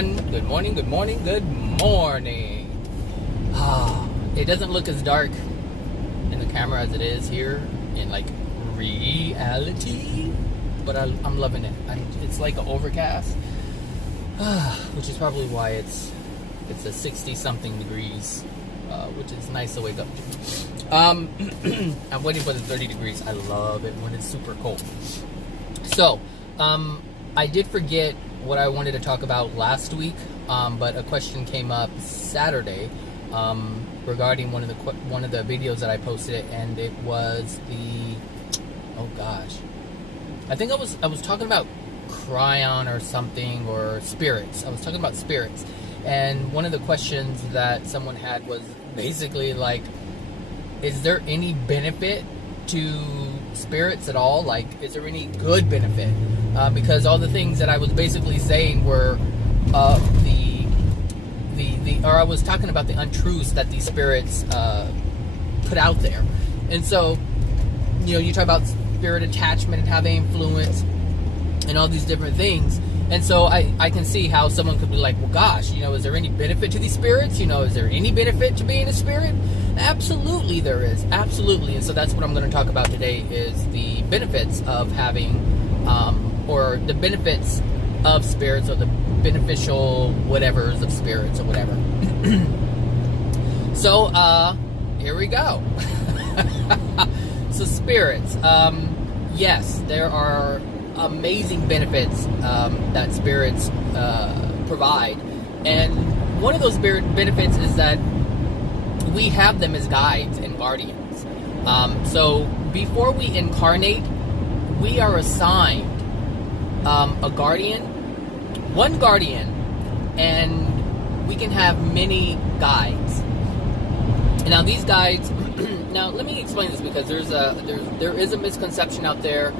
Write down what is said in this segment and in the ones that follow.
everyone. Good morning, good morning, good morning. It doesn't look as dark in the camera as it is here in like reality, but I'm loving it. It's like an overcast, which is probably why it's a 60 something degrees, which is nice to wake up to. I'm waiting for the 30 degrees. I love it when it's super cold. So I did forget what I wanted to talk about last week, but a question came up Saturday regarding one of the videos that I posted, and it was I think I was talking about cryon or something, or spirits. I was talking about spirits, and one of the questions that someone had was basically like, is there any benefit to spirits at all? Like, is there any good benefit? Because all the things that I was basically saying were or I was talking about the untruths that these spirits put out there. And so, you talk about spirit attachment and how they influence and all these different things. And so I can see how someone could be like, well, gosh, is there any benefit to these spirits? Is there any benefit to being a spirit? Absolutely there is. Absolutely. And so that's what I'm going to talk about today, is the benefits of having, or the benefits of spirits, or the beneficial whatevers of spirits, or whatever. So, here we go. So spirits, yes, there are amazing benefits that spirits provide, and one of those benefits is that we have them as guides and guardians. So before we incarnate, we are assigned a guardian, one guardian, and we can have many guides. And now these guides, now let me explain this, because there is a misconception out there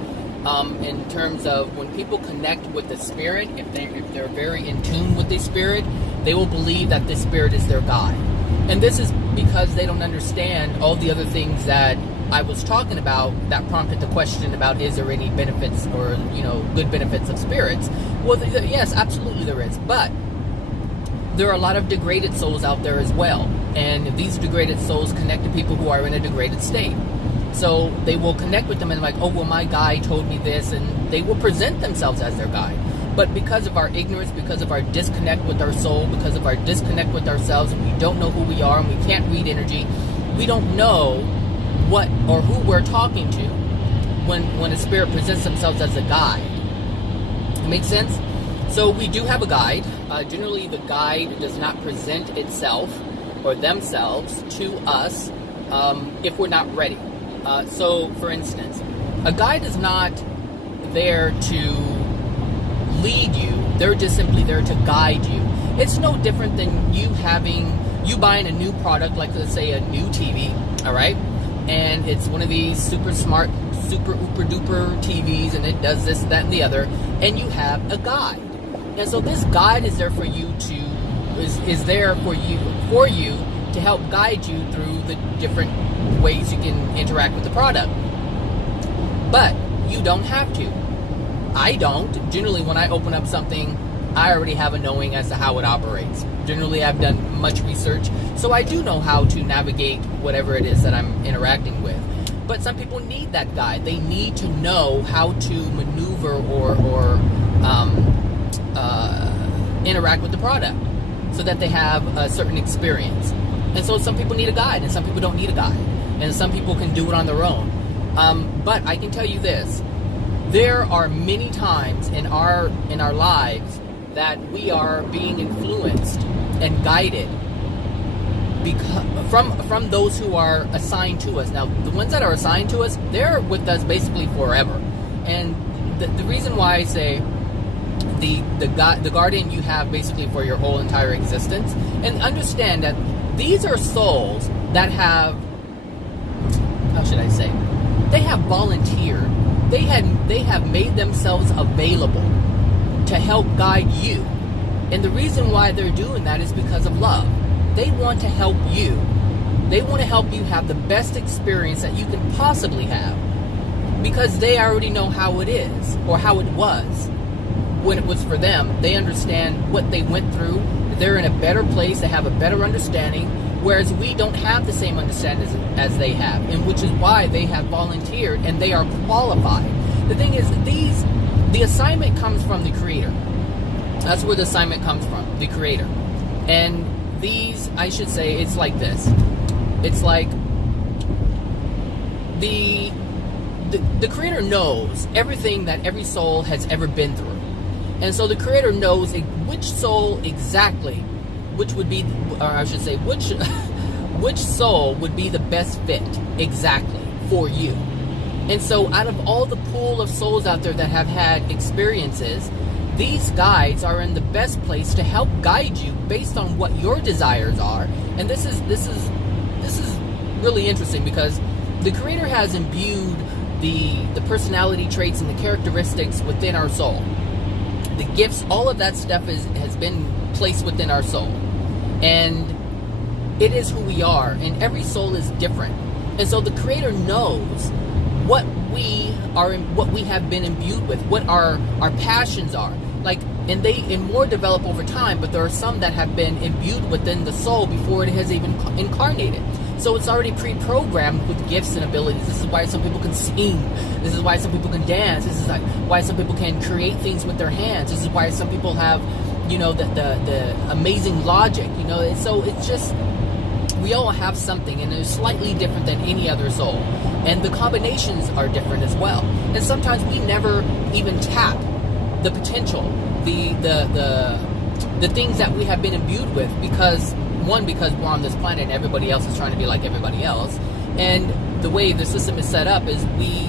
in terms of when people connect with the spirit. If they're very in tune with the spirit, they will believe that this spirit is their guide. And this is because they don't understand all the other things that I was talking about that prompted the question about, is there any benefits or good benefits of spirits? Well, yes, absolutely there is. But there are a lot of degraded souls out there as well, and these degraded souls connect to people who are in a degraded state. So they will connect with them and like, oh, well, my guide told me this, and they will present themselves as their guide. But because of our ignorance, because of our disconnect with our soul, because of our disconnect with ourselves, and we don't know who we are, and we can't read energy, we don't know what or who we're talking to when a spirit presents themselves as a guide. It makes sense? So we do have a guide. Generally, the guide does not present itself or themselves to us if we're not ready. So, for instance, a guide is not there to lead you. They're just simply there to guide you. It's no different than you buying a new product, like let's say a new TV, all right? And it's one of these super smart, super ooper duper TVs, and it does this, that, and the other, and you have a guide. And so this guide is there for you is there for you to help guide you through the different ways you can interact with the product. But you don't have to. I don't. Generally, when I open up something, I already have a knowing as to how it operates. Generally, I've done much research, so I do know how to navigate whatever it is that I'm interacting with. But some people need that guide. They need to know how to maneuver or interact with the product so that they have a certain experience. And so some people need a guide, and some people don't need a guide. And some people can do it on their own. But I can tell you this. There are many times in our lives that we are being influenced and guided from those who are assigned to us. Now, the ones that are assigned to us, they're with us basically forever. And the reason why I say the guardian you have basically for your whole entire existence, and understand that these are souls that have, how should I say, they have volunteered. They have made themselves available to help guide you. And the reason why they're doing that is because of love. They want to help you. They want to help you have the best experience that you can possibly have, because they already know how it is, or how it was. when it was for them. They understand what they went through. They're in a better place. They have a better understanding, whereas we don't have the same understanding as they have, and which is why they have volunteered and they are qualified. The thing is, the assignment comes from the Creator. That's where the assignment comes from, the Creator. And these, I should say, it's like this. It's like the Creator knows everything that every soul has ever been through. And so the Creator knows which soul exactly, which would be, or I should say, which soul would be the best fit exactly for you. And so out of all the pool of souls out there that have had experiences, these guides are in the best place to help guide you based on what your desires are. And this is really interesting, because the Creator has imbued the personality traits and the characteristics within our soul. The gifts, all of that stuff has been placed within our soul. And it is who we are, and every soul is different. And so the Creator knows what we are, what we have been imbued with, what our passions are. Like, and more develop over time, but there are some that have been imbued within the soul before it has even incarnated. So it's already pre-programmed with gifts and abilities. This is why some people can sing. This is why some people can dance. This is like why some people can create things with their hands. This is why some people have, the amazing logic. So it's just, we all have something, and it's slightly different than any other soul. And the combinations are different as well. And sometimes we never even tap the potential, the things that we have been imbued with, because we're on this planet and everybody else is trying to be like everybody else. And the way the system is set up is we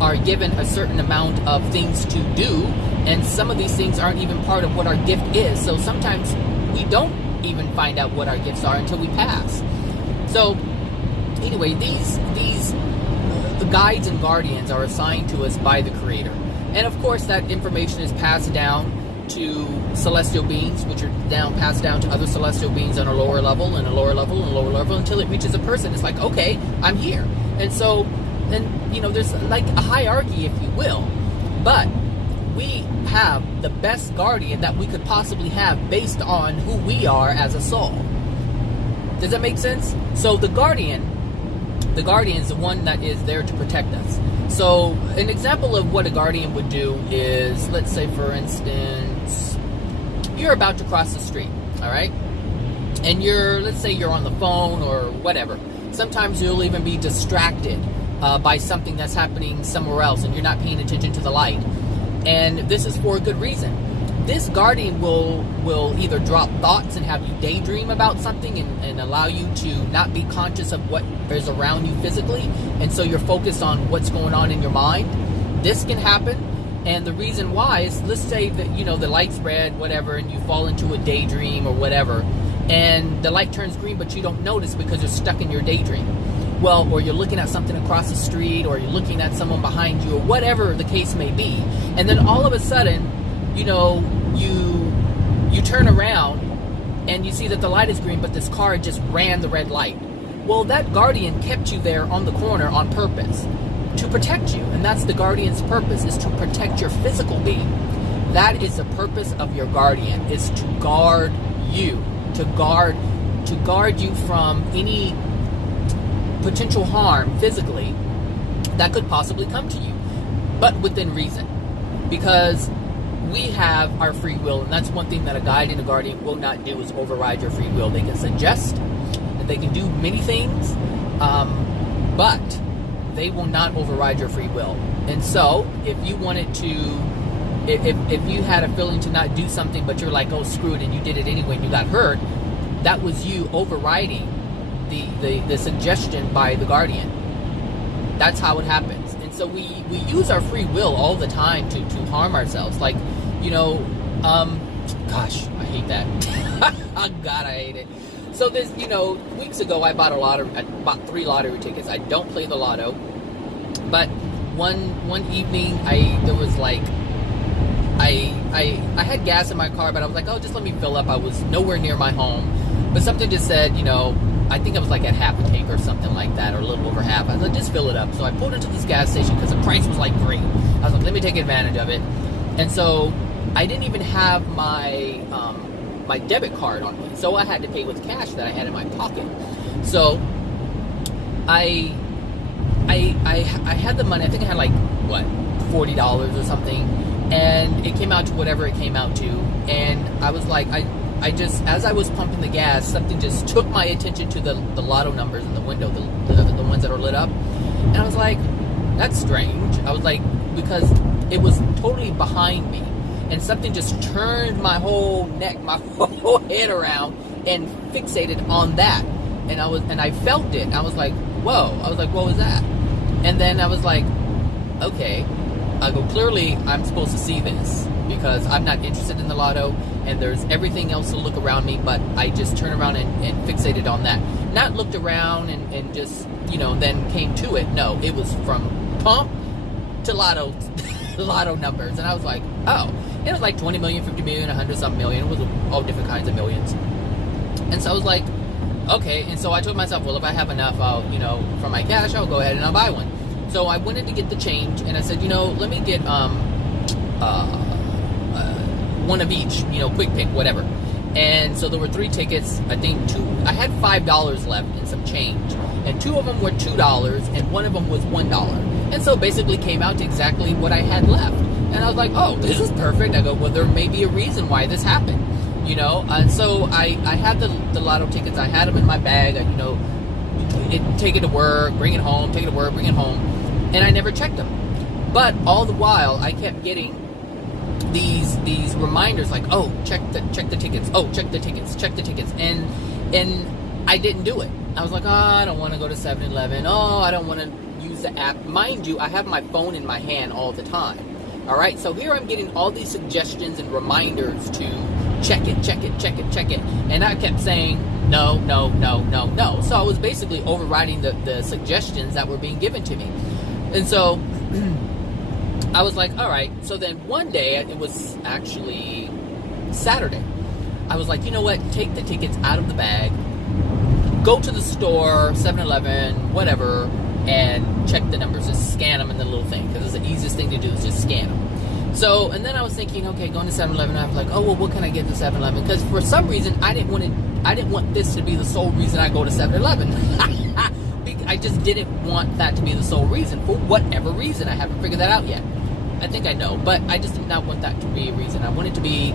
are given a certain amount of things to do, and some of these things aren't even part of what our gift is. So sometimes we don't even find out what our gifts are until we pass. So anyway, these guides and guardians are assigned to us by the Creator. And of course that information is passed down to celestial beings, which are passed down to other celestial beings on a lower level, and a lower level, and a lower level, until it reaches a person. It's like, okay, I'm here. And so, there's like a hierarchy, if you will, but we have the best guardian that we could possibly have based on who we are as a soul. Does that make sense? So the guardian is the one that is there to protect us. So an example of what a guardian would do is, let's say for instance, you're about to cross the street, all right? And let's say you're on the phone or whatever. Sometimes you'll even be distracted by something that's happening somewhere else, and you're not paying attention to the light. And this is for a good reason. This guardian will either drop thoughts and have you daydream about something, and allow you to not be conscious of what is around you physically, and so you're focused on what's going on in your mind. This can happen, and the reason why is, let's say that the light's red, whatever, and you fall into a daydream or whatever, and the light turns green, but you don't notice because you're stuck in your daydream. Well, or you're looking at something across the street, or you're looking at someone behind you, or whatever the case may be, and then all of a sudden, you turn around and you see that the light is green, but this car just ran the red light. Well, that guardian kept you there on the corner on purpose to protect you, and that's the guardian's purpose, is to protect your physical being. That is the purpose of your guardian, is to guard you, to guard you from any potential harm physically that could possibly come to you, but within reason, because we have our free will, and that's one thing that a guide and a guardian will not do, is override your free will. They can suggest, and they can do many things, but they will not override your free will. And so, if you wanted to, if you had a feeling to not do something, but you're like, oh, screw it, and you did it anyway, and you got hurt, that was you overriding the suggestion by the guardian. That's how it happens. And so we use our free will all the time to harm ourselves. Like, gosh, I hate that. Oh, God, I hate it. So this, weeks ago, I bought 3 lottery tickets. I don't play the lotto, but one evening, I had gas in my car, but I was like, oh, just let me fill up. I was nowhere near my home, but something just said, I think I was like at half a tank or something like that, or a little over half. I was like, just fill it up. So I pulled into this gas station because the price was like great. I was like, let me take advantage of it. And so I didn't even have my my debit card on me, so I had to pay with cash that I had in my pocket. So I had the money. I think I had like what, $40 or something, and it came out to whatever it came out to. And I was like, I just, as I was pumping the gas, something just took my attention to the lotto numbers in the window, the ones that are lit up, and I was like, that's strange. I was like, because it was totally behind me, and something just turned my whole neck, my whole head around, and fixated on that. And I felt it. I was like, whoa. I was like, what was that? And then I was like, okay. I go, clearly I'm supposed to see this, because I'm not interested in the lotto, and there's everything else to look around me, but I just turned around and fixated on that. Not looked around and just, then came to it. No, it was from pump to lotto numbers. And I was like, oh. And it was like 20 million, 50 million, 100-something million. It was all different kinds of millions. And so I was like, okay. And so I told myself, well, if I have enough, I'll, from my cash, I'll go ahead and I'll buy one. So I went in to get the change, and I said, let me get one of each, quick pick, whatever. And so there were 3 tickets. I think I had $5 left and some change, and 2 of them were $2, and 1 of them was $1. And so basically came out to exactly what I had left. And I was like, oh, this is perfect. I go, well, there may be a reason why this happened, And so I had the lotto tickets. I had them in my bag. Take it to work, bring it home, take it to work, bring it home. And I never checked them. But all the while, I kept getting these reminders like, oh, check the tickets. Oh, check the tickets. And I didn't do it. I was like, oh, I don't want to go to 7-Eleven. Oh, I don't want to use the app. Mind you, I have my phone in my hand all the time. All right, so here I'm getting all these suggestions and reminders to check it. And I kept saying, no. So I was basically overriding the suggestions that were being given to me. And so I was like, all right. So then one day, it was actually Saturday, I was like, you know what? Take the tickets out of the bag, go to the store, 7-Eleven, whatever, and check the numbers. Just scan them in the little thing, because it's the easiest thing to do is just scan them. So, and then I was thinking, okay, going to 7-Eleven, I was like, oh, well, what can I get to 7-Eleven? Because for some reason, I didn't want this to be the sole reason I go to 7-Eleven. I just didn't want that to be the sole reason, for whatever reason. I haven't figured that out yet. I think I know, but I just did not want that to be a reason. I want it to be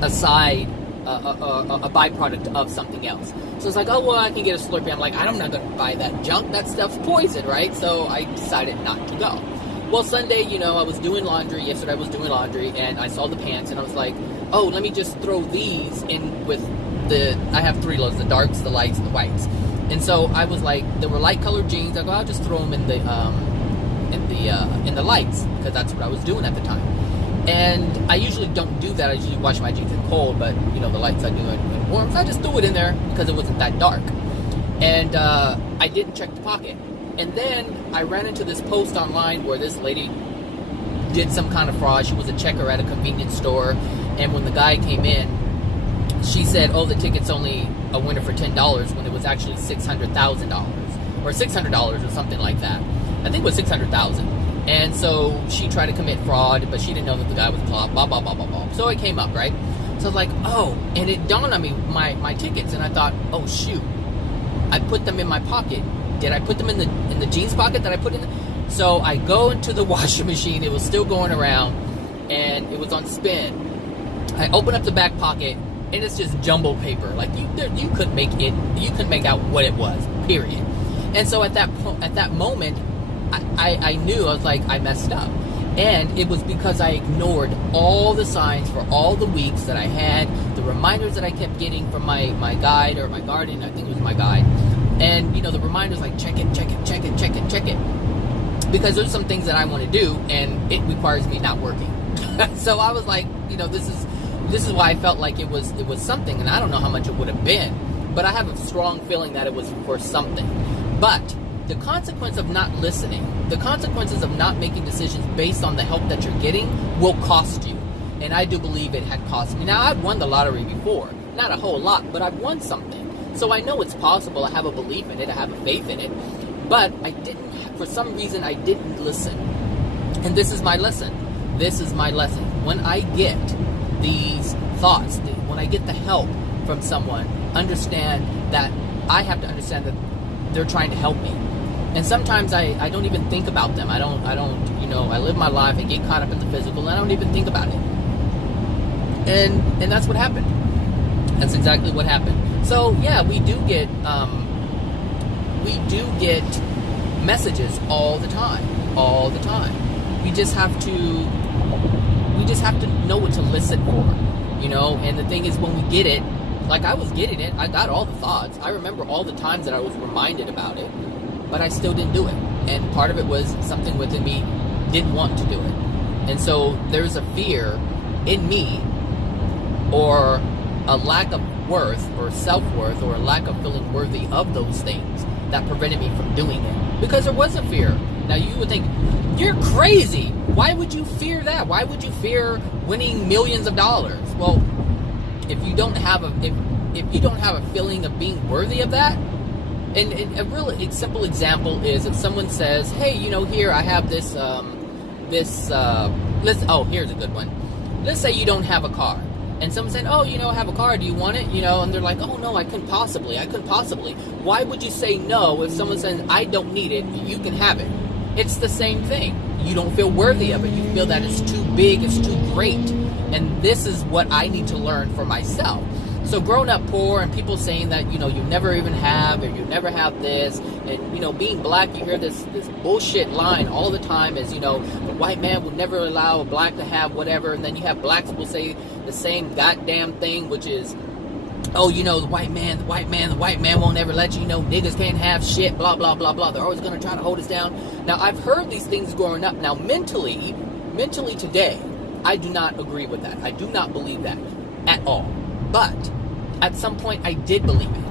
a side, a byproduct of something else. So it's like, oh, well, I can get a Slurpee. I'm like, I'm not going to buy that junk. That stuff's poison, right? So I decided not to go. Well, Sunday, I was doing laundry. Yesterday I was doing laundry, and I saw the pants, and I was like, oh, let me just throw these in with I have 3 loads, the darks, the lights, and the whites. And so I was like, there were light colored jeans. I go, I'll just throw them in the lights, because that's what I was doing at the time. And I usually don't do that. I usually wash my jeans in cold, but the lights I do in warm. So I just threw it in there because it wasn't that dark. And I didn't check the pocket. And then I ran into this post online where this lady did some kind of fraud. She was a checker at a convenience store, and when the guy came in, she said, oh, the ticket's only a winner for $10, when it was actually $600,000 or $600 or something like that. I think it was $600,000. And so she tried to commit fraud, but she didn't know that the guy was blah, blah, blah, blah, blah, blah. So it came up, right? So I was like, oh, and it dawned on me, my tickets, and I thought, oh, shoot, I put them in my pocket. Did I put them in the jeans pocket that I put in? So I go into the washing machine. It was still going around, and it was on spin. I open up the back pocket, and it's just jumbo paper. Like you couldn't make out what it was. Period. And so at that moment, I knew. I was like, I messed up, and it was because I ignored all the signs for all the weeks that I had, the reminders that I kept getting from my guide or my guardian. I think it was my guide. And, the reminders like, check it. Because there's some things that I want to do, and it requires me not working. So I was like, this is why I felt like it was something, and I don't know how much it would have been, but I have a strong feeling that it was for something. But the consequence of not listening, the consequences of not making decisions based on the help that you're getting will cost you. And I do believe it had cost me. Now, I've won the lottery before. Not a whole lot, but I've won something. So I know it's possible. I have a belief in it. I have a faith in it. But for some reason, I didn't listen. And this is my lesson. this is my lesson. When I get these thoughts, when I get the help from someone, understand that I have to understand that they're trying to help me. And sometimes I don't even think about them. I don't, I live my life, I get caught up in the physical, and I don't even think about it. And that's what happened. That's exactly what happened. So yeah, we do get messages all the time. We just have to know what to listen for, and the thing is, when we get it, like I was getting it, I got all the thoughts. I remember all the times that I was reminded about it, but I still didn't do it. And part of it was something within me didn't want to do it. And so there's a fear in me, or a lack of worth or self-worth, or a lack of feeling worthy of those things that prevented me from doing it. Because there was a fear. Now you would think, you're crazy. Why would you fear that? Why would you fear winning millions of dollars? Well, if you don't have a feeling of being worthy of that, and a really simple example is if someone says, hey, here I have this here's a good one. Let's say you don't have a car, and someone said, oh, I have a car, do you want it? And they're like, oh no, I couldn't possibly. Why would you say no if someone says, I don't need it, you can have it? It's the same thing. You don't feel worthy of it. You feel that it's too big, it's too great. And this is what I need to learn for myself. So growing up poor and people saying that, you never even have, or you never have this, and, being black, you hear this bullshit line all the time as, the white man would never allow a black to have whatever, and then you have blacks will say the same goddamn thing, which is, oh, the white man won't ever let you, niggas can't have shit, blah, blah, blah, blah. They're always going to try to hold us down. Now, I've heard these things growing up. Now, mentally today, I do not agree with that. I do not believe that at all. But at some point, I did believe it.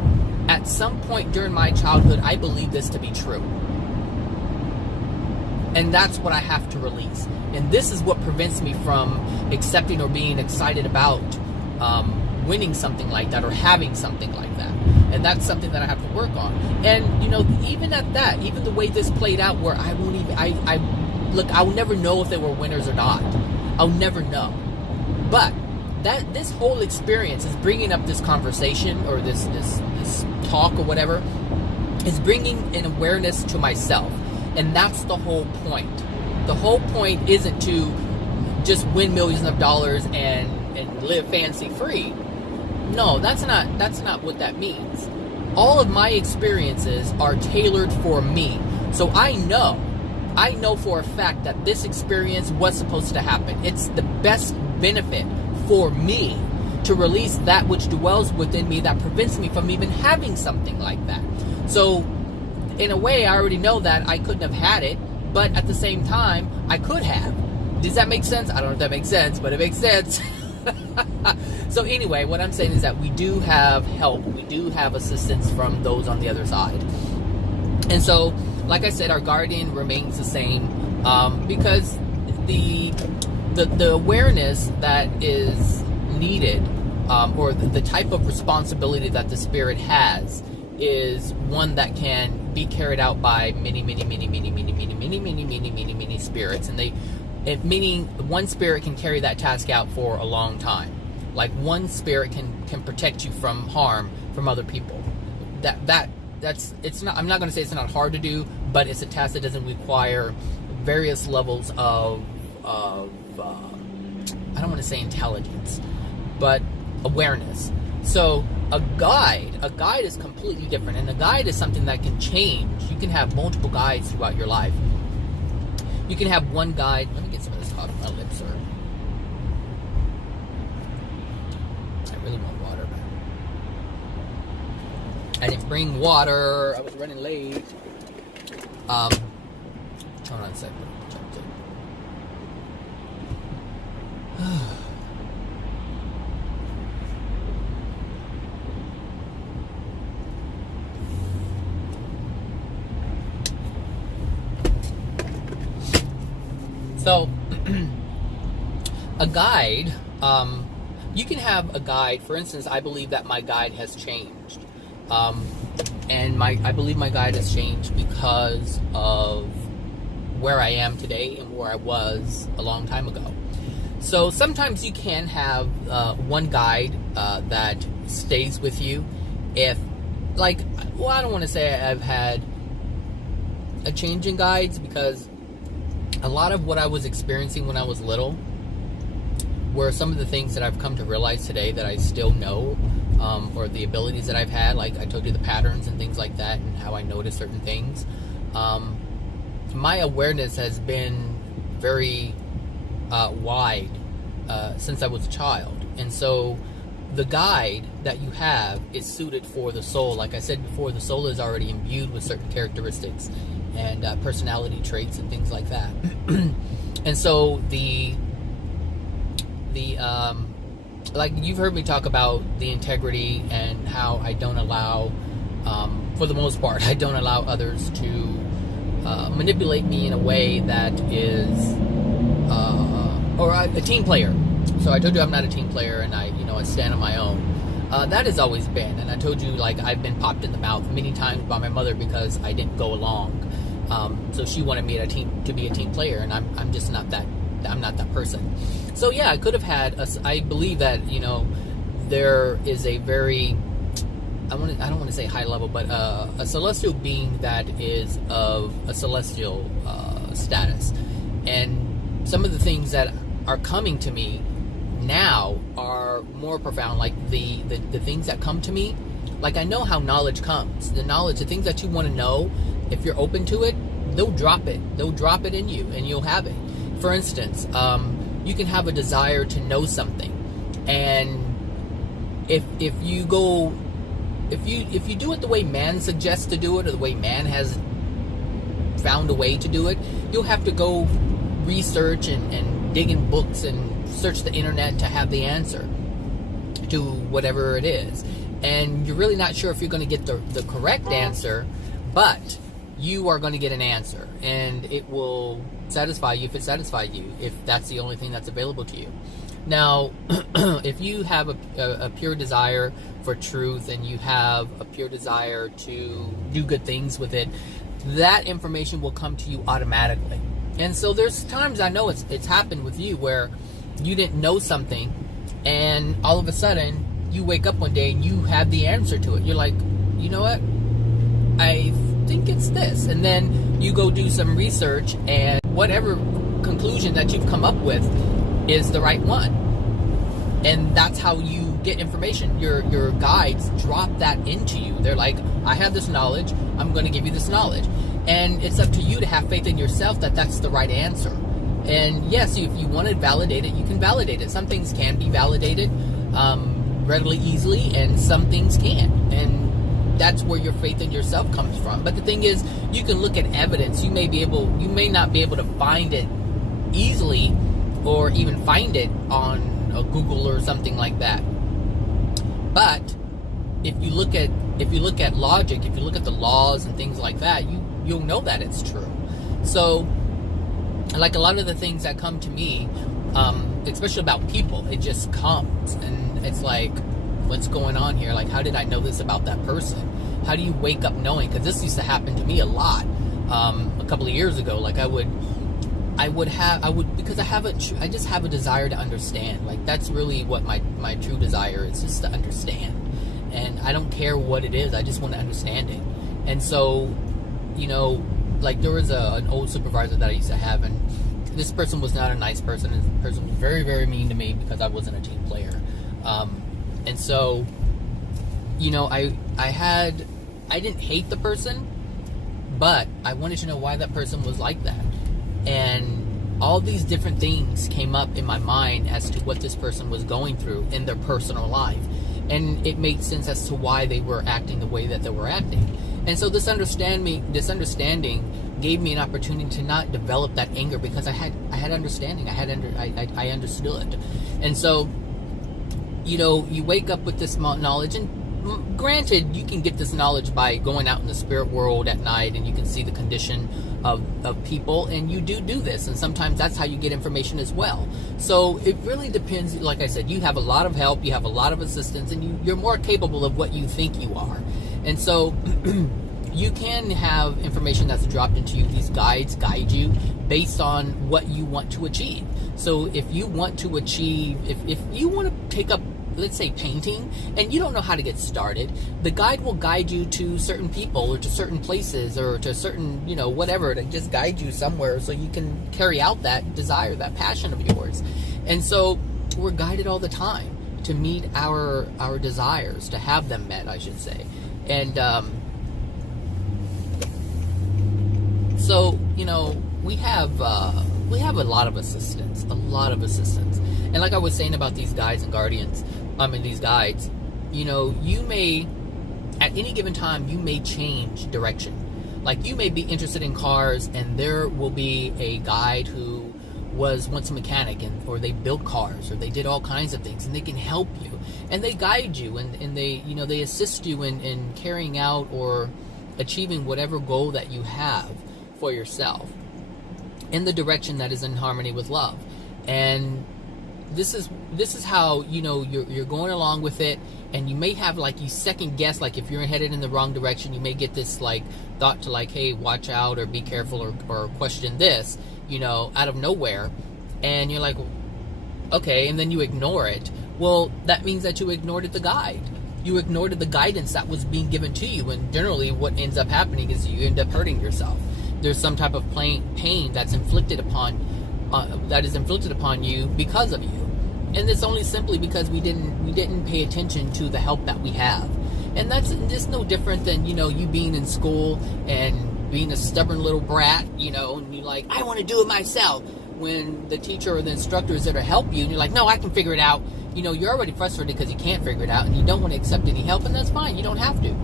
At some point during my childhood, I believed this to be true. And that's what I have to release. And this is what prevents me from accepting or being excited about winning something like that or having something like that. And that's something that I have to work on. And, even at that, even the way this played out, where I won't even, I will never know if they were winners or not. I'll never know. But this whole experience is bringing up this conversation, or this talk or whatever, is bringing an awareness to myself. And that's the whole point. The whole point isn't to just win millions of dollars and live fancy free. No, that's not what that means. All of my experiences are tailored for me. So I know for a fact that this experience was supposed to happen. It's the best benefit for me to release that which dwells within me that prevents me from even having something like that. So in a way, I already know that I couldn't have had it, but at the same time, I could have. Does that make sense? I don't know if that makes sense, but it makes sense. So anyway, what I'm saying is that we do have help. We do have assistance from those on the other side. And so, like I said, our guardian remains the same, because the awareness that is needed, or the type of responsibility that the spirit has, is one that can be carried out by many spirits, and meaning one spirit can carry that task out for a long time. Like one spirit can protect you from harm from other people. It's not. I'm not going to say it's not hard to do, but it's a task that doesn't require various levels of I don't want to say intelligence, but awareness. So a guide is completely different, and a guide is something that can change. You can have multiple guides throughout your life. You can have one guide. Let me get some of this coffee on my lips, sir. I really want water, man. I didn't bring water. I was running late. Hold on a second. So, a guide, you can have a guide. For instance, I believe that my guide has changed. And I believe my guide has changed because of where I am today and where I was a long time ago. So sometimes you can have one guide that stays with you. If, like, well, I don't want to say I've had a change in guides, because a lot of what I was experiencing when I was little were some of the things that I've come to realize today that I still know, or the abilities that I've had. Like I told you, the patterns and things like that, and how I notice certain things. My awareness has been very wide since I was a child, and so the guide that you have is suited for the soul. Like I said before, the soul is already imbued with certain characteristics and personality traits and things like that. And so like you've heard me talk about the integrity and how I don't allow, for the most part, I don't allow others to manipulate me in a way that is, or a team player. So I told you I'm not a team player, and I stand on my own. That has always been, and I told you, like, I've been popped in the mouth many times by my mother because I didn't go along. So she wanted me to be a team player, and I'm just not that. I'm not that person. So yeah, I could have had. I believe that there is a very, I don't want to say high level, but a celestial being that is of a celestial status, and some of the things that are coming to me now are more profound. Like the things that come to me, like I know how knowledge comes. The things that you want to know, if you're open to it, they'll drop it. They'll drop it in you, and you'll have it. For instance, you can have a desire to know something, and if you do it the way man suggests to do it, or the way man has found a way to do it, you'll have to go research and dig in books and search the internet to have the answer to whatever it is. And you're really not sure if you're going to get the correct answer, but you are going to get an answer, and it will satisfy you if it satisfies you, if that's the only thing that's available to you. Now, if you have a pure desire for truth, and you have a pure desire to do good things with it, that information will come to you automatically. And so there's times, I know it's happened with you, where you didn't know something, and all of a sudden you wake up one day and you have the answer to it. You're like, you know what, I think it's this. And then you go do some research, and whatever conclusion that you've come up with is the right one. And that's how you get information. Your guides drop that into you. They're like, I have this knowledge, I'm going to give you this knowledge. And it's up to you to have faith in yourself that that's the right answer. And yes, if you want to validate it, you can validate it. Some things can be validated readily, easily, and some things can't. And that's where your faith in yourself comes from. But the thing is, you can look at evidence. You may not be able to find it easily, or even find it on a Google or something like that. But if you look at logic, if you look at the laws and things like that, you'll know that it's true. So, like a lot of the things that come to me, especially about people, it just comes, and it's like, what's going on here? Like, how did I know this about that person? How do you wake up knowing? Because this used to happen to me a lot a couple of years ago. Like because I just have a desire to understand. Like, that's really what my true desire is, just to understand. And I don't care what it is, I just want to understand it. And so, like, there was an old supervisor that I used to have, and this person was not a nice person. This person was very, very mean to me because I wasn't a team player. And so, I didn't hate the person, but I wanted to know why that person was like that. And all these different things came up in my mind as to what this person was going through in their personal life. And it made sense as to why they were acting the way that they were acting. And so this understanding gave me an opportunity to not develop that anger, because I had understanding. I understood. And so, you wake up with this knowledge, and granted, you can get this knowledge by going out in the spirit world at night, and you can see the condition of people, and you do this, and sometimes that's how you get information as well. So it really depends. Like I said, you have a lot of help, you have a lot of assistance, and you're more capable of what you think you are. And so you can have information that's dropped into you. These guides guide you based on what you want to achieve. So if you want to achieve, if you want to take up, let's say, painting, and you don't know how to get started, the guide will guide you to certain people or to certain places or to certain, whatever, to just guide you somewhere so you can carry out that desire, that passion of yours. And so we're guided all the time to meet our desires, to have them met, I should say. And so, we have a lot of assistance, And like I was saying about these guides and guardians, these guides, you may, at any given time, you may change direction. Like, you may be interested in cars, and there will be a guide who was once a mechanic, or they built cars, or they did all kinds of things, and they can help you, and they guide you, and they, they assist you in carrying out or achieving whatever goal that you have for yourself in the direction that is in harmony with love. And this is how you're going along with it. And you may have, like, you second guess, like, if you're headed in the wrong direction, you may get this, like, thought to, like, hey, watch out, or be careful, or question this, out of nowhere. And you're like, okay, and then you ignore it. Well, that means that you ignored the guide. You ignored the guidance that was being given to you. And generally what ends up happening is you end up hurting yourself. There's some type of pain that's inflicted upon you because of you. And it's only simply because we didn't pay attention to the help that we have. And that's just no different than, you being in school and being a stubborn little brat, and you're like, I want to do it myself. When the teacher or the instructor is there to help you, and you're like, no, I can figure it out. You're already frustrated because you can't figure it out, and you don't want to accept any help, and that's fine. You don't have to.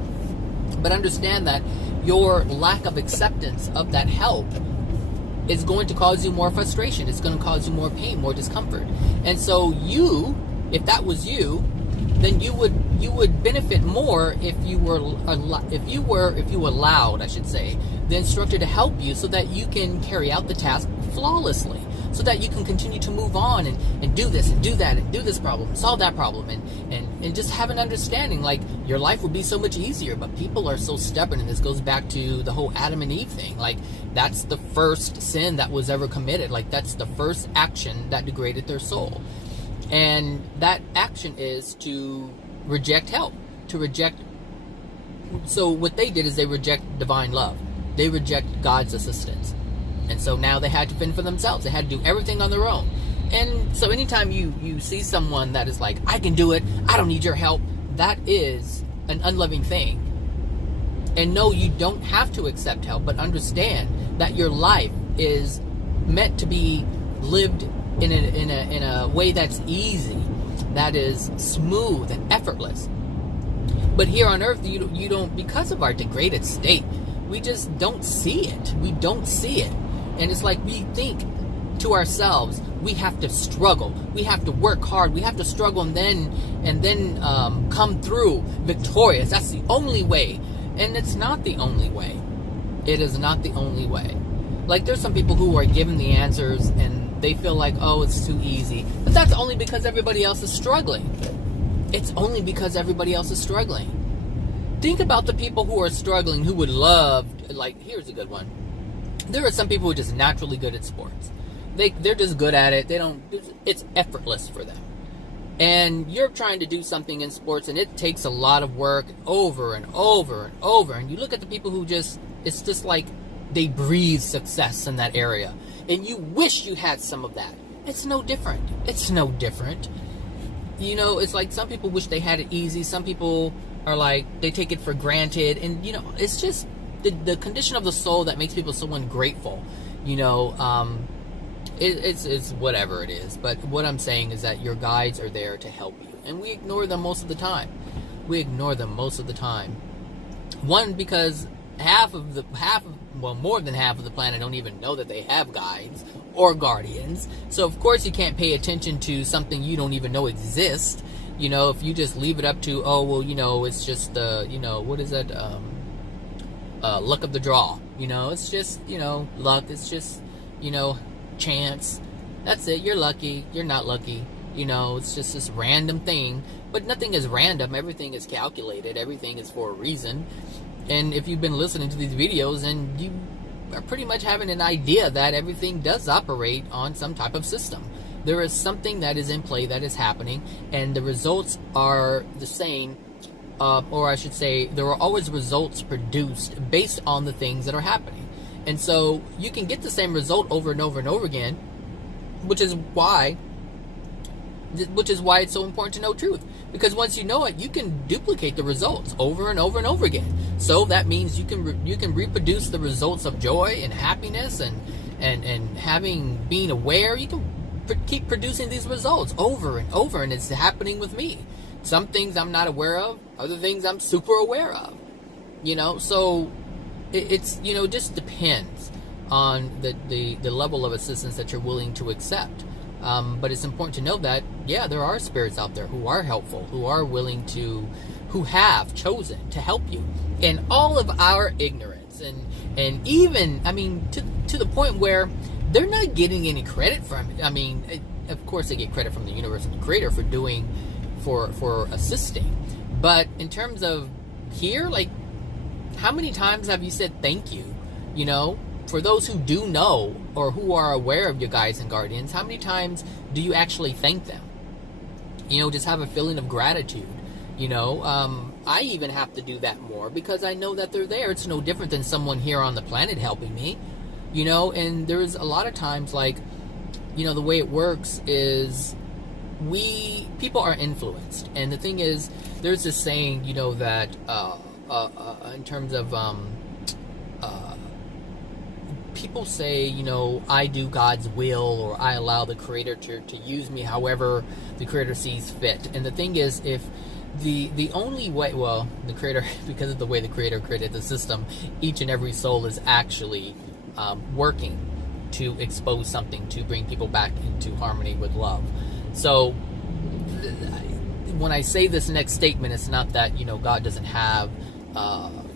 But understand that your lack of acceptance of that help is going to cause you more frustration. It's going to cause you more pain, more discomfort. And so if that was you, then you would benefit more if you allowed, I should say, the instructor to help you so that you can carry out the task flawlessly, so that you can continue to move on and do this and do that and do this problem, solve that problem, and just have an understanding. Like, your life would be so much easier. But people are so stubborn, and this goes back to the whole Adam and Eve thing. Like, that's the first sin that was ever committed. Like, that's the first action that degraded their soul. And that action is to reject help, so what they did is they reject divine love. They reject God's assistance. And so now they had to fend for themselves. They had to do everything on their own. And so anytime you see someone that is like, I can do it, I don't need your help, that is an unloving thing. And no, you don't have to accept help, but understand that your life is meant to be lived in a way that's easy, that is smooth and effortless. But here on earth, you don't, because of our degraded state, we just don't see it. We don't see it. And it's like, we think to ourselves, we have to struggle, we have to work hard, we have to struggle and then come through victorious. That's the only way. And it's not the only way. It is not the only way. Like, there's some people who are given the answers and they feel like, oh, it's too easy. But that's only because everybody else is struggling. It's only because everybody else is struggling. Think about the people who are struggling, who would love, like, here's a good one. There are some people who are just naturally good at sports. They're just good at it. It's effortless for them. And you're trying to do something in sports, and it takes a lot of work over and over and over. And you look at the people who it's just like they breathe success in that area. And you wish you had some of that. It's no different. It's no different. It's like some people wish they had it easy. Some people are like, they take it for granted. And, it's just the condition of the soul that makes people so ungrateful. It's whatever it is. But what I'm saying is that your guides are there to help you. And we ignore them most of the time. One, because more than half of the planet don't even know that they have guides or guardians. So of course you can't pay attention to something you don't even know exists. If you just leave it up to, it's just what is that? Luck of the draw. It's just, luck. It's just, chance. That's it. You're lucky. You're not lucky. It's just this random thing. But nothing is random. Everything is calculated. Everything is for a reason. And if you've been listening to these videos, and you are pretty much having an idea that everything does operate on some type of system. There is something that is in play, that is happening, and the results are the same, or I should say, there are always results produced based on the things that are happening. And so you can get the same result over and over and over again, which is why it's so important to know truth. Because once you know it, you can duplicate the results over and over and over again. So that means you can reproduce the results of joy and happiness and being aware. You can keep producing these results over and over, and it's happening with me. Some things I'm not aware of, other things I'm super aware of. So it's just depends on the level of assistance that you're willing to accept. But it's important to know that, yeah, there are spirits out there who are helpful, who are willing to, who have chosen to help you in all of our ignorance. And even, to the point where they're not getting any credit from it. Of course they get credit from the universe and the creator for assisting. But in terms of here, like, how many times have you said thank you? For those who do know or who are aware of your guides and guardians, how many times do you actually thank them? Just have a feeling of gratitude. I even have to do that more because I know that they're there. It's no different than someone here on the planet helping me, and there's a lot of times, like, the way it works is people are influenced. And the thing is, there's this saying, that in terms of people say, I do God's will, or I allow the creator to use me however the creator sees fit. And the thing is, if the only way, well, the creator, because of the way the creator created the system, each and every soul is actually working to expose something to bring people back into harmony with love. So when I say this next statement, it's not that God doesn't have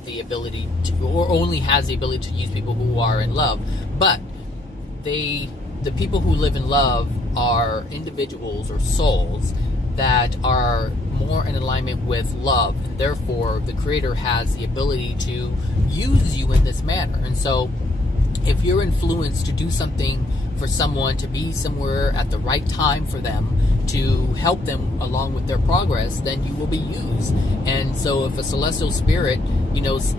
the ability to, or only has the ability to use people who are in love, but the people who live in love are individuals or souls that are more in alignment with love, and therefore the creator has the ability to use you in this manner. And so if you're influenced to do something for someone, to be somewhere at the right time for them, to help them along with their progress, then you will be used. And so if a celestial spirit,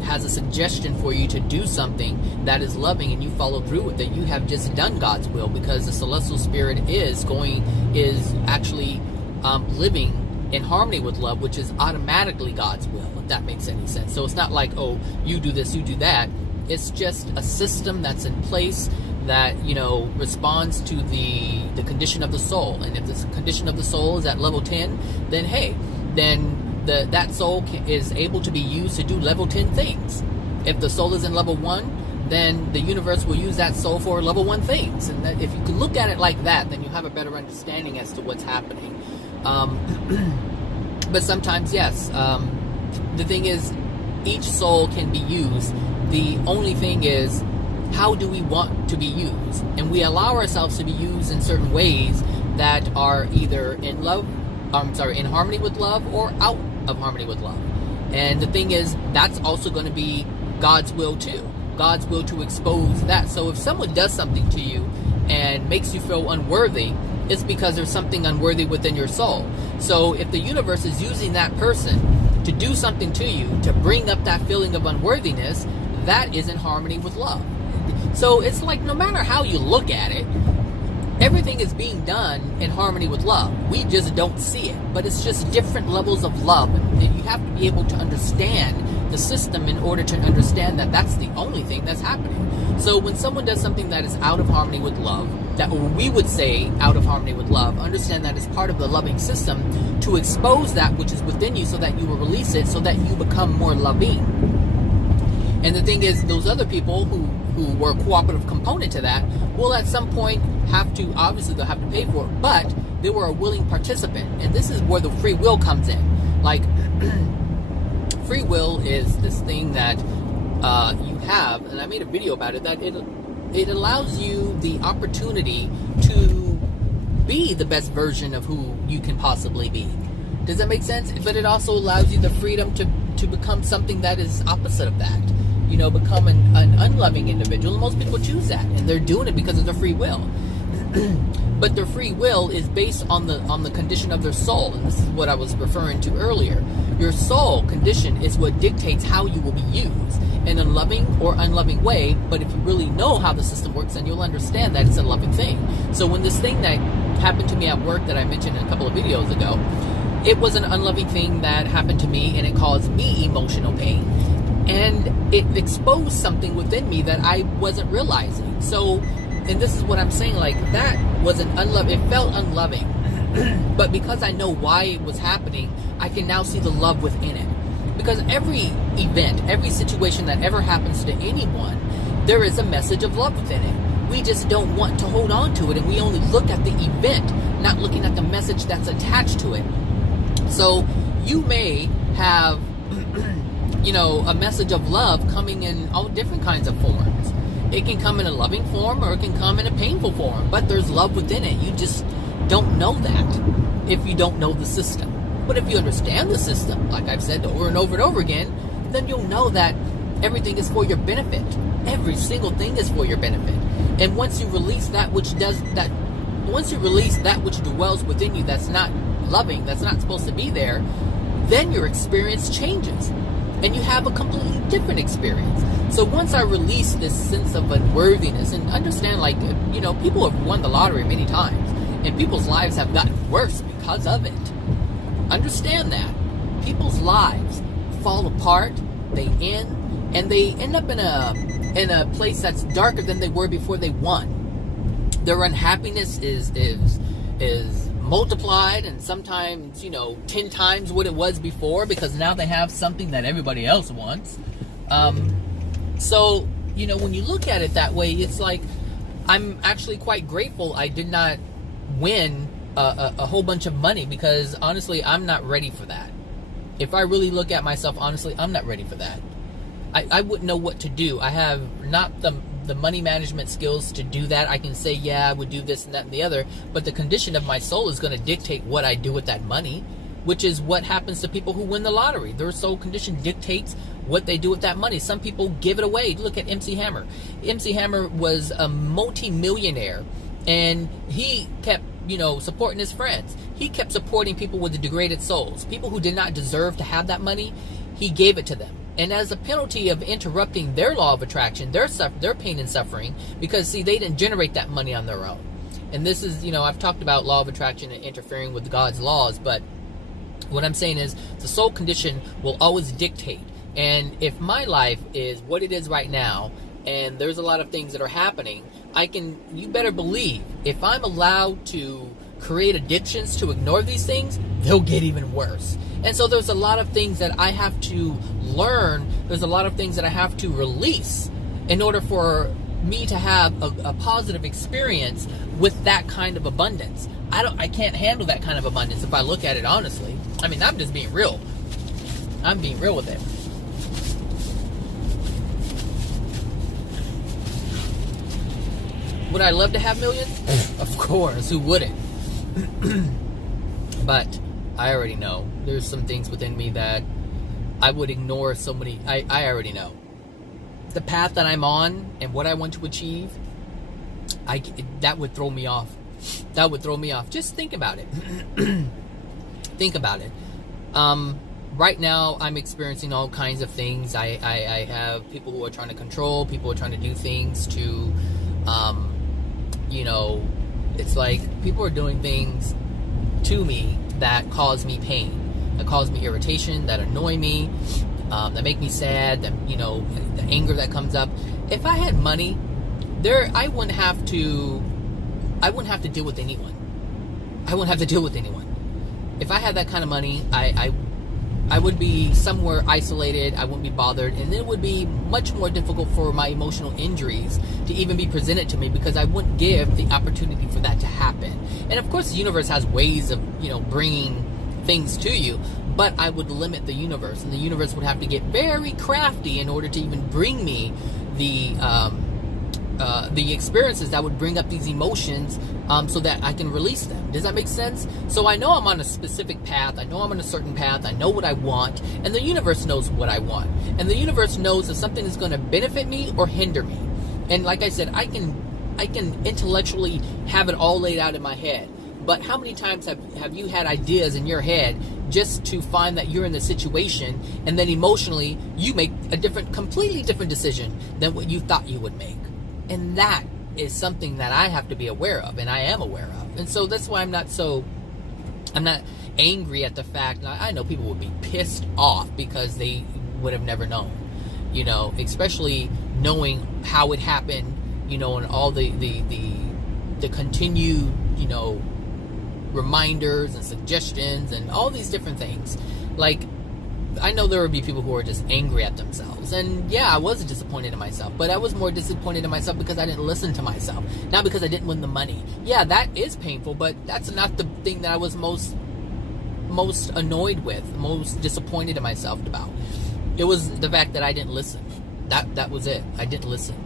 has a suggestion for you to do something that is loving and you follow through with it, you have just done God's will, because the celestial spirit is actually living in harmony with love, which is automatically God's will, if that makes any sense. So it's not like, oh, you do this, you do that. It's just a system that's in place that, responds to the condition of the soul. And if the condition of the soul is at level 10, then hey, that soul is able to be used to do level 10 things. If the soul is in level 1, then the universe will use that soul for level 1 things. And that, if you can look at it like that, then you have a better understanding as to what's happening. But sometimes, yes, the thing is, each soul can be used. The only thing is, how do we want to be used? And we allow ourselves to be used in certain ways that are either in harmony with love, or out of harmony with love. And the thing is, that's also going to be God's will too. God's will to expose that. So if someone does something to you and makes you feel unworthy, it's because there's something unworthy within your soul. So if the universe is using that person to do something to you, to bring up that feeling of unworthiness, that is in harmony with love. So it's like, no matter how you look at it, everything is being done in harmony with love. We just don't see it, but it's just different levels of love. And you have to be able to understand the system in order to understand that that's the only thing that's happening. So when someone does something that is out of harmony with love, that we would say out of harmony with love, understand that it's part of the loving system to expose that which is within you, so that you will release it, so that you become more loving. And the thing is, those other people who were a cooperative component to that will at some point have to, obviously they'll have to pay for it, but they were a willing participant. And this is where the free will comes in. Like, free will is this thing that you have, and I made a video about it, that it allows you the opportunity to be the best version of who you can possibly be. Does that make sense? But it also allows you the freedom to become something that is opposite of that. Become an unloving individual. And most people choose that, and they're doing it because of their free will. But their free will is based on the condition of their soul, and this is what I was referring to earlier. Your soul condition is what dictates how you will be used in a loving or unloving way. But if you really know how the system works, then you'll understand that it's a loving thing. So when this thing that happened to me at work that I mentioned a couple of videos ago, it was an unloving thing that happened to me, and it caused me emotional pain, and it exposed something within me that I wasn't realizing. So, and this is what I'm saying, like, that was an unloving, it felt unloving, but because I know why it was happening, I can now see the love within it. Because every event, every situation that ever happens to anyone, there is a message of love within it. We just don't want to hold on to it, and we only look at the event, not looking at the message that's attached to it. So you may have, a message of love coming in all different kinds of forms. It can come in a loving form, or it can come in a painful form, but there's love within it. You just don't know that if you don't know the system. But if you understand the system, like I've said over and over and over again, then you'll know that everything is for your benefit. Every single thing is for your benefit. And once you release that which dwells within you that's not loving, that's not supposed to be there, then your experience changes and you have a completely different experience. So once I release this sense of unworthiness, and understand, like, people have won the lottery many times and people's lives have gotten worse because of it. Understand that people's lives fall apart, they end, and they end up in a place that's darker than they were before they won. Their unhappiness is multiplied, and sometimes 10 times what it was before, because now they have something that everybody else wants. So when you look at it that way, it's like, I'm actually quite grateful I did not win a whole bunch of money, because honestly, I'm not ready for that. If I really look at myself honestly, I'm not ready for that. I wouldn't know what to do. I have not the money management skills to do that. I can say, yeah, I would do this and that and the other, but the condition of my soul is going to dictate what I do with that money, which is what happens to people who win the lottery. Their soul condition dictates what they do with that money. Some people give it away. Look at MC Hammer. MC Hammer was a multi-millionaire, and he kept supporting his friends. He kept supporting people with the degraded souls, people who did not deserve to have that money. He gave it to them. And as a penalty of interrupting their law of attraction, their pain and suffering, because, see, they didn't generate that money on their own. And this is, I've talked about law of attraction and interfering with God's laws, but what I'm saying is the soul condition will always dictate. And if my life is what it is right now, and there's a lot of things that are happening, you better believe, if I'm allowed to create addictions to ignore these things, they'll get even worse. And so there's a lot of things that I have to learn. There's a lot of things that I have to release in order for me to have a positive experience with that kind of abundance. I can't handle that kind of abundance if I look at it honestly. I mean, I'm just being real. I'm being real with it. Would I love to have millions? Of course, who wouldn't? But I already know there's some things within me that I would ignore. I already know the path that I'm on and what I want to achieve. That would throw me off. That would throw me off. Just think about it. Think about it. Right now, I'm experiencing all kinds of things. I have people who are trying to control. People are trying to do things to, it's like people are doing things to me that cause me pain, that cause me irritation, that annoy me, that make me sad, that, the anger that comes up. If I had money, I wouldn't have to deal with anyone. I wouldn't have to deal with anyone. If I had that kind of money, I would be somewhere isolated. I wouldn't be bothered, and it would be much more difficult for my emotional injuries to even be presented to me, because I wouldn't give the opportunity for that to happen. And of course, the universe has ways of bringing things to you, but I would limit the universe, and the universe would have to get very crafty in order to even bring me the experiences that would bring up these emotions, so that I can release them. Does that make sense? So I know I'm on a specific path. I know I'm on a certain path. I know what I want, and the universe knows what I want. And the universe knows if something is going to benefit me or hinder me. And like I said, I can I can intellectually have it all laid out in my head. But how many times have you had ideas in your head just to find that you're in the situation, and then emotionally you make a completely different decision than what you thought you would make? And that is something that I have to be aware of, and I am aware of. And so that's why I'm not angry at the fact. I know people would be pissed off because they would have never known, especially knowing how it happened, and all the continued, reminders and suggestions and all these different things. Like, I know there would be people who are just angry at themselves. And yeah, I was disappointed in myself, but I was more disappointed in myself because I didn't listen to myself, not because I didn't win the money. Yeah, that is painful, but that's not the thing that I was most annoyed with, most disappointed in myself about. It was the fact that I didn't listen. That was it. I didn't listen.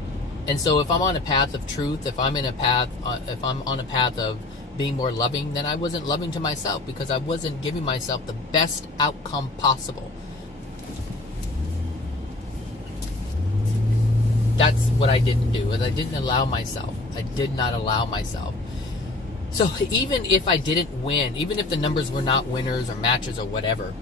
And so if I'm on a path of truth, if I'm on a path of being more loving, then I wasn't loving to myself because I wasn't giving myself the best outcome possible. That's what I didn't do, is I didn't allow myself. I did not allow myself. So even if I didn't win, even if the numbers were not winners or matches or whatever,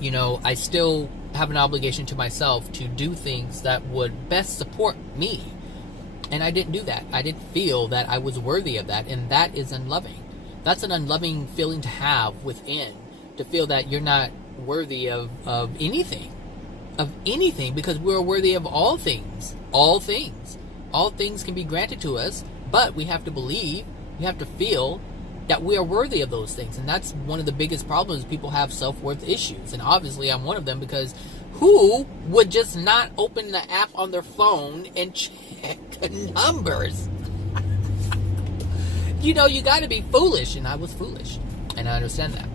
I still have an obligation to myself to do things that would best support me. And I didn't do that. I didn't feel that I was worthy of that. And that is unloving. That's an unloving feeling to have within, to feel that you're not worthy of anything. Of anything, because we're worthy of all things. All things. All things can be granted to us, but we have to believe, we have to feel that we are worthy of those things. And that's one of the biggest problems. People have self-worth issues. And obviously I'm one of them, because who would just not open the app on their phone and check the numbers? You got to be foolish. And I was foolish. And I understand that.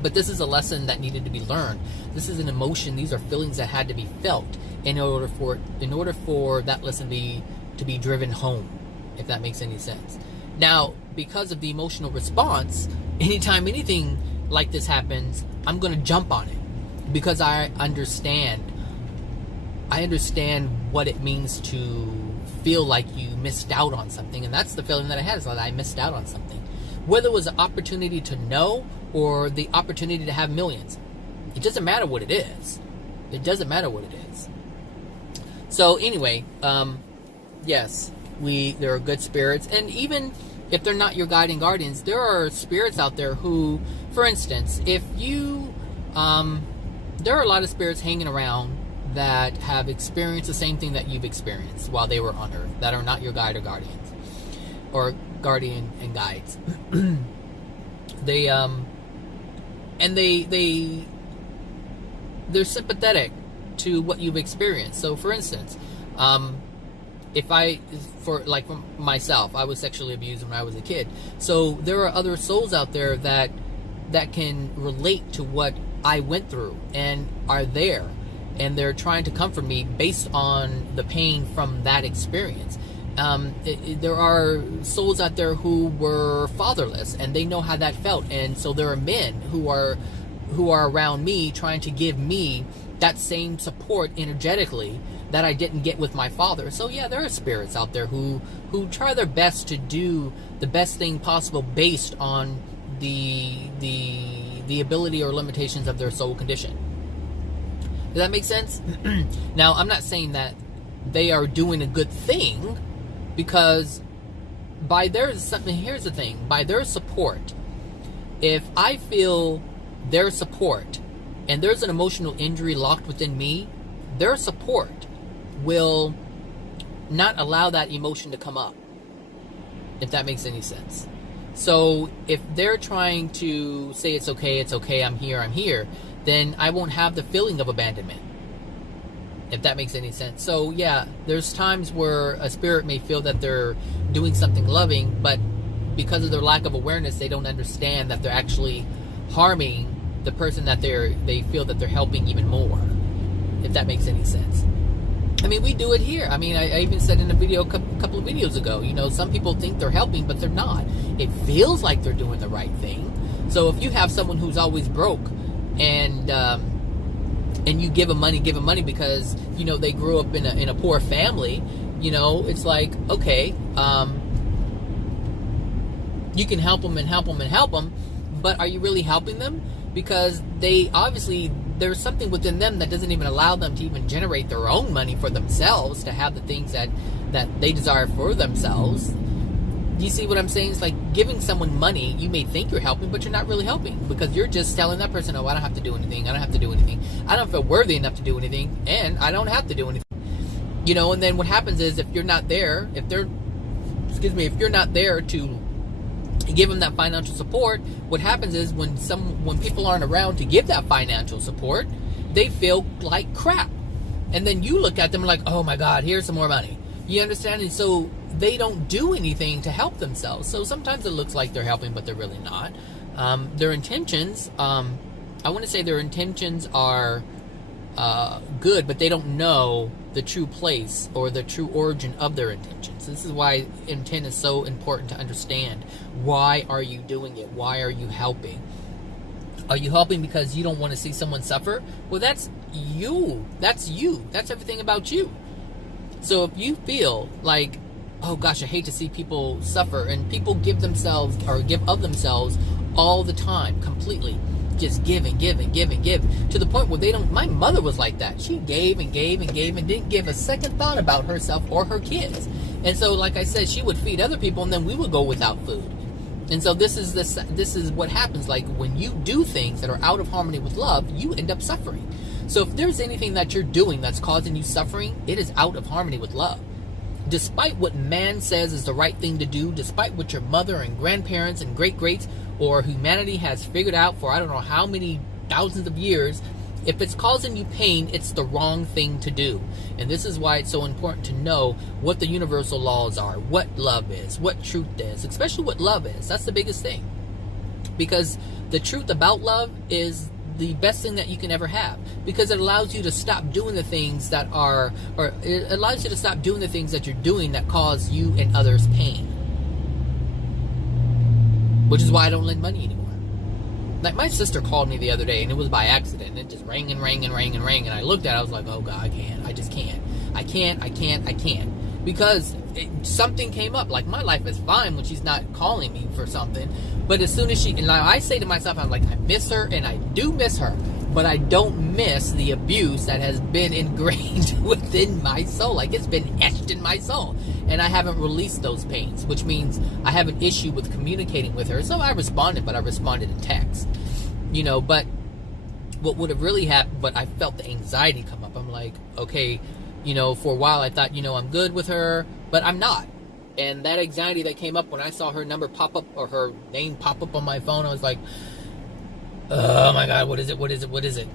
But this is a lesson that needed to be learned. This is an emotion. These are feelings that had to be felt in order for that lesson to be driven home, if that makes any sense. Now, because of the emotional response, anytime anything like this happens, I'm going to jump on it because I understand what it means to feel like you missed out on something. And that's the feeling that I had, is that I missed out on something. Whether it was an opportunity to know or the opportunity to have millions, it doesn't matter what it is. It doesn't matter what it is. So anyway, yes, there are good spirits. And even if they're not your guiding guardians, there are spirits out there who, for instance, if you, there are a lot of spirits hanging around that have experienced the same thing that you've experienced while they were on Earth, that are not your guide or guardians, or guardian and guides. They're sympathetic to what you've experienced. So for instance, for myself, I was sexually abused when I was a kid. So there are other souls out there that can relate to what I went through and are there. And they're trying to comfort me based on the pain from that experience. There are souls out there who were fatherless, and they know how that felt. And so there are men who are around me trying to give me that same support energetically that I didn't get with my father. So yeah, there are spirits out there who try their best to do the best thing possible based on the ability or limitations of their soul condition. Does that make sense? Now, I'm not saying that they are doing a good thing, because here's the thing, by their support, if I feel their support and there's an emotional injury locked within me, their support will not allow that emotion to come up, if that makes any sense. So if they're trying to say it's okay, I'm here, then I won't have the feeling of abandonment, if that makes any sense. So yeah, there's times where a spirit may feel that they're doing something loving, but because of their lack of awareness, they don't understand that they're actually harming the person that they feel that they're helping even more, if that makes any sense. I mean, we do it here. I mean, I even said in a video a couple of videos ago, some people think they're helping, but they're not. It feels like they're doing the right thing. So if you have someone who's always broke, and you give them money because they grew up in a poor family, You know, it's like, okay, you can help them and help them and help them, but are you really helping them? Because they obviously, there's something within them that doesn't even allow them to even generate their own money for themselves, to have the things that they desire for themselves. Do you see what I'm saying? It's like giving someone money, you may think you're helping, but you're not really helping, because you're just telling that person, oh, I don't have to do anything, I don't have to do anything, I don't feel worthy enough to do anything, and I don't have to do anything. You know, and then what happens is, if you're not there, if you're not there to give them that financial support, what happens is when people aren't around to give that financial support, they feel like crap. And then you look at them like, oh my God, here's some more money. You understand? And so they don't do anything to help themselves. So sometimes it looks like they're helping, but they're really not. Their intentions, I want to say their intentions are good, but they don't know the true place or the true origin of their intentions. This is why intent is so important to understand. Why are you doing it? Why are you helping? Are you helping because you don't want to see someone suffer? Well, that's you. That's you. That's everything about you. So if you feel like, oh gosh, I hate to see people suffer, and people give themselves or give of themselves all the time, completely, just give and give and give and give, to the point where they don't. My mother was like that. She gave and gave and gave and didn't give a second thought about herself or her kids. And so, like I said, she would feed other people, and then we would go without food. And so this is what happens. Like, when you do things that are out of harmony with love, you end up suffering. So if there's anything that you're doing that's causing you suffering, it is out of harmony with love. Despite what man says is the right thing to do, despite what your mother and grandparents and great-greats or humanity has figured out for I don't know how many thousands of years, if it's causing you pain, it's the wrong thing to do. And this is why it's so important to know what the universal laws are, what love is, what truth is, especially what love is. That's the biggest thing. Because the truth about love is the best thing that you can ever have, because it allows you to stop doing the things that are, or it allows you to stop doing the things that you're doing that cause you and others pain. Which is why I don't lend money anymore. Like, my sister called me the other day, and it was by accident, and it just rang and rang and rang and rang, and I looked at it, I was like, oh God, I just can't. I can't. Because something came up. Like, my life is fine when she's not calling me for something, but as soon as and I say to myself, I'm like, I miss her, and I do miss her, but I don't miss the abuse that has been ingrained within my soul. Like, it's been etched in my soul, and I haven't released those pains, which means I have an issue with communicating with her. So I responded, but I responded in text, you know. But what would have really happened, but I felt the anxiety come up. I'm like, okay, you know, for a while I thought, you know, I'm good with her, but I'm not. And that anxiety that came up when I saw her number pop up, or her name pop up on my phone, I was like, oh my God, what is it?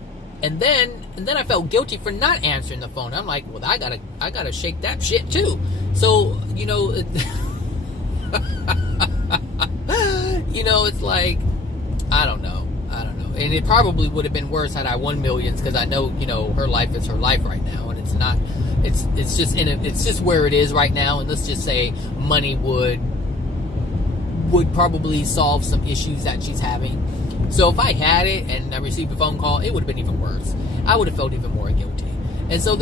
And then I felt guilty for not answering the phone. I'm like, well, I gotta shake that shit too. So, you know, you know, it's like, I don't know. And it probably would have been worse had I won millions, because I know, you know, her life is her life right now, and it's not. It's just where it is right now. And let's just say money would probably solve some issues that she's having. So if I had it and I received a phone call, it would have been even worse. I would have felt even more guilty. And so and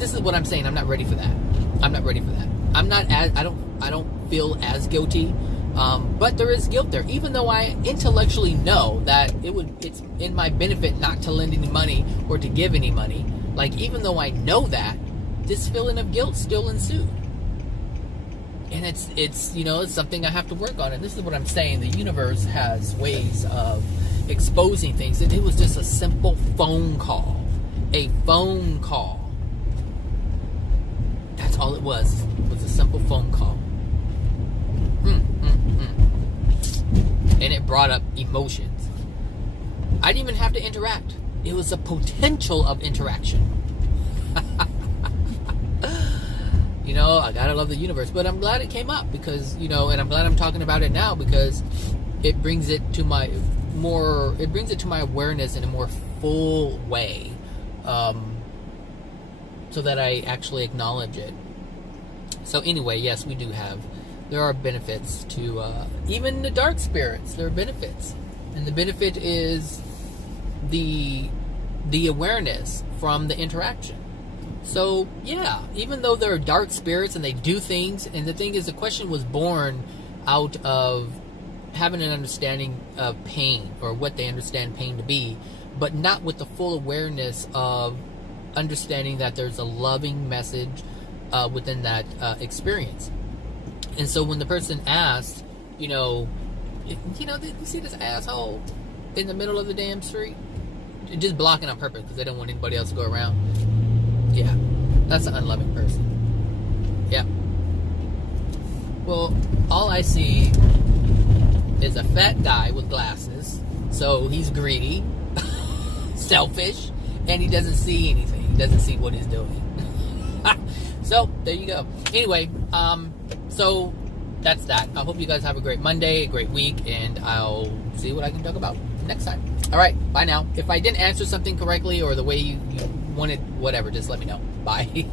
this is what I'm saying. I'm not ready for that. I don't feel as guilty. But there is guilt there, even though I intellectually know that it's in my benefit not to lend any money or to give any money. Like, even though I know that, this feeling of guilt still ensued. And it's you know, it's something I have to work on. And this is what I'm saying. The universe has ways of exposing things. And it was just a simple phone call. A phone call. That's all it was. It was a simple phone call. And it brought up emotions. I didn't even have to interact. It was a potential of interaction. You know, I gotta love the universe. But I'm glad it came up, because, you know, and I'm glad I'm talking about it now, because it brings it to my awareness in a more full way, so that I actually acknowledge it. So anyway, yes, there are benefits to, even the dark spirits, there are benefits. And the benefit is the awareness from the interaction. So, yeah, even though they're dark spirits and they do things, and the thing is, the question was born out of having an understanding of pain, or what they understand pain to be, but not with the full awareness of understanding that there's a loving message within that experience. And so when the person asked, you see this asshole in the middle of the damn street? Just blocking on purpose because they don't want anybody else to go around. Yeah, that's an unloving person. Yeah. Well, all I see is a fat guy with glasses. So he's greedy, selfish, and he doesn't see anything. He doesn't see what he's doing. So, there you go. Anyway, so that's that. I hope you guys have a great Monday, a great week, and I'll see what I can talk about next time. All right, bye now. If I didn't answer something correctly or the way you wanted, whatever, just let me know. Bye.